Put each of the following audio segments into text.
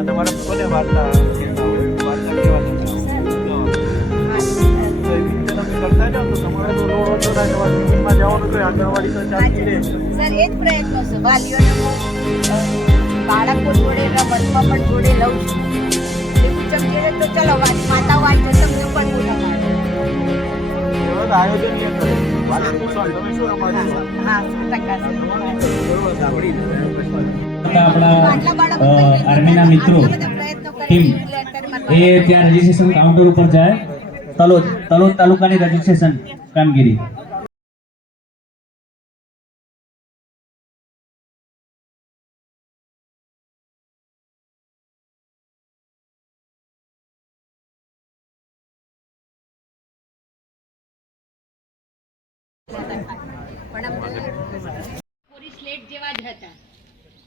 આ તમારે કોને વાર્તા વાર્તા તમે કરતા જાઓ તો તમારે તો રોડ રસોડા જવા ટિફિનમાં જવાનું તો આંગણવાડી તો ચાલતી રહે. સર એ જ પ્રયત્ન છે. વાલીઓને હું બાળકો જોડે રમતમાં પણ જોડે લઉં છું. એવું ચમચે તો ચલો તમને પણ આયોજન નહીં કરે. વાલી તમે શું રમાડો હા સો ટકા સર બરોબર, સાંભળી આપણા આર્મીના મિત્રો ટીમ એ ત્યાં રજીસ્ટ્રેશન કાઉન્ટર ઉપર જાય. તલોદ તલોદ તાલુકાની રજીસ્ટ્રેશન કામગીરી. પણ અમને પૂરી જેવા જ હતા.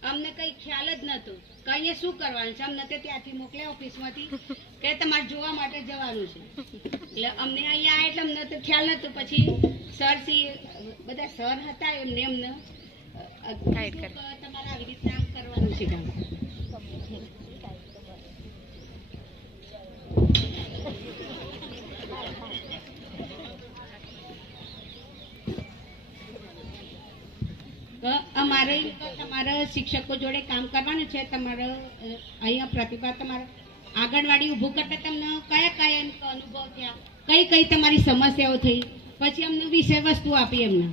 અમને કઈ ખ્યાલ જ નતો કે અહીંયા શું કરવાનું છે? અમને ત્યાંથી મોકલ્યા ઓફિસમાંથી કે તમારે જોવા માટે જવાનું છે. એટલે અમને અહીંયા આવ્યા એટલે અમને તો ખ્યાલ નતો પછી સર સી બધા સર હતા એમને એમને તમારે આવી રીતના આમ કરવાનું છે કામ અમારે તમારા શિક્ષકો જોડે કામ કરવાનું છે, તમારો અહીંયા પ્રતિભા તમારો. આંગણવાડી ઊભું કરતા તમને કયા કયા અનુભવ થયા? કઈ કઈ તમારી સમસ્યાઓ થઈ? પછી અમને વિષય વસ્તુ આપી એમને.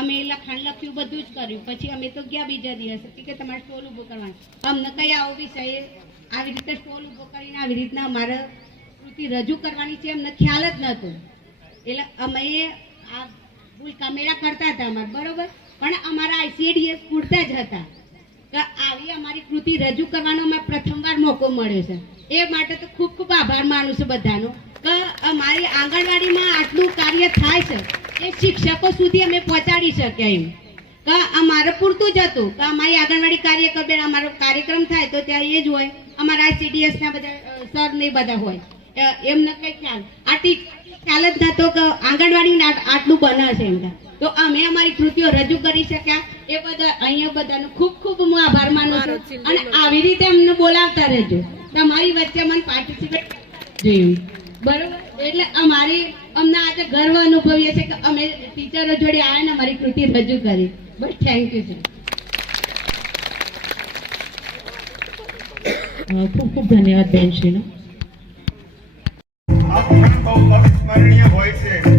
અમે લખાણ લખ્યું, બધું જ કર્યું. પછી અમે તો ગયા બીજા દિવસે કે તમારે સ્ટોલ ઊભો કરવાનો અમને કઈ આવો વિષય, આવી રીતે સ્ટોલ ઊભો કરીને આવી રીતના અમારે કૃતિ રજૂ કરવાની છે અમને ખ્યાલ જ નહોતો. એટલે અમે આ ભૂલકા મેળા કરતા હતા અમારે, બરોબર? પણ અમારા આઈસીડીએસ પૂરતા જ હતા. કે આવી અમારી કૃતિ રજૂ કરવાનો અમે પ્રથમવાર મોકો મળ્યો છે. એ માટે તો ખૂબ ખૂબ આભાર માનું છું બધાનો. કે અમારી આંગણવાડીમાં આટલું કાર્ય થાય છે એ શિક્ષકો સુધી અમે પહોંચાડી શક્યા એમ. કે અમારે પૂરતું જ હતું. કે અમારી આંગણવાડી કાર્યકર બેન અમારો કાર્યક્રમ થાય તો ત્યાં એ જ હોય. અમારા આઈસીડીએસના બધા સર ને બધા હોય. એમને કઈ ખ્યાલ, આ ખ્યાલ જ નતો કે આંગણવાડી આટલું બને છે એમ તો અમે અમારી કૃતિઓ રજૂ કરી શક્યા. એ બધા અહીંયા બધાનો ખૂબ ખૂબ હું આભાર માનું છું. અને આવી રીતે અમને બોલાવતા રહેજો. તમારી વચ્ચે મને પાર્ટિસિપેટ જોયું. બરોબર? એટલે અમારી અમને આજે ગર્વ અનુભવીએ છે કે અમે ટીચરો જોડે આવ્યા ને અમારી કૃતિ રજૂ કરી. બસ થેન્ક યુ સર ખૂબ ખૂબ ધન્યવાદ બેનશ્રીનો આ બહુ અવિસ્મરણીય હોય છે.